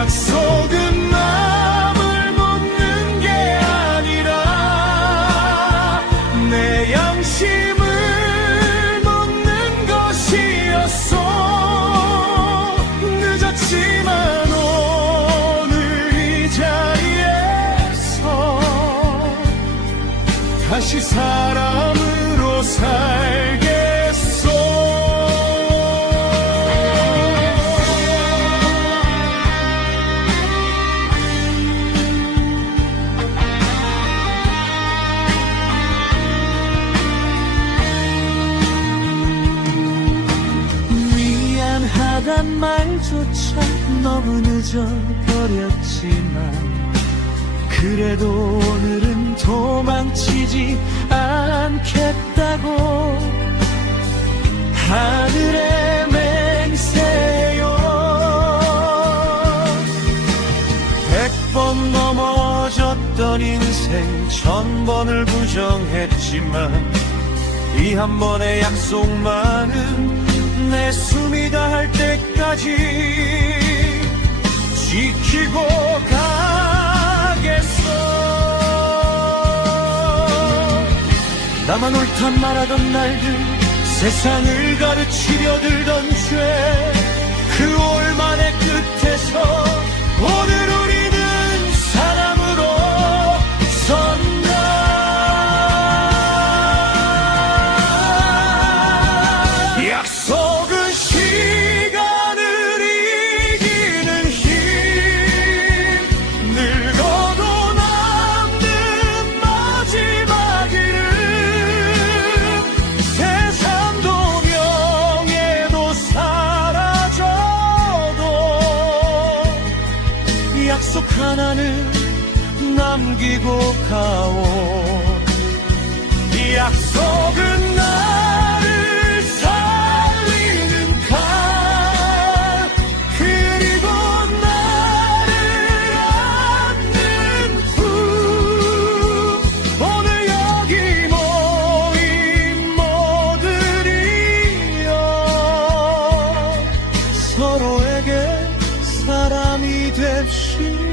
약속은 남을 묻는 게 아니라 내 양심을 묻는 것이었어 늦었지만 오늘 이 자리에서 다시 사람으로 살 미안하단 말조차 너무 늦어버렸지만 그래도 오늘은 도망치지 않겠다고 하늘에 맹세요. 백번 넘어졌던 인생 천 번을 부정했지만 이 한 번의 약속만은 내숨 이 다할 때까지 지키고 가겠어. 나만 옳단 말하던 날들 세상을 가르치려 들던 죄그 속 하나는 남기고 가오. 이 약속은 나를 살리는 칼 그리고 나를 안는 품 오늘 여기 모인 모두리여 서로에게 사람이 됩시다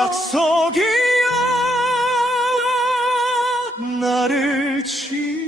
약속이야 나를 지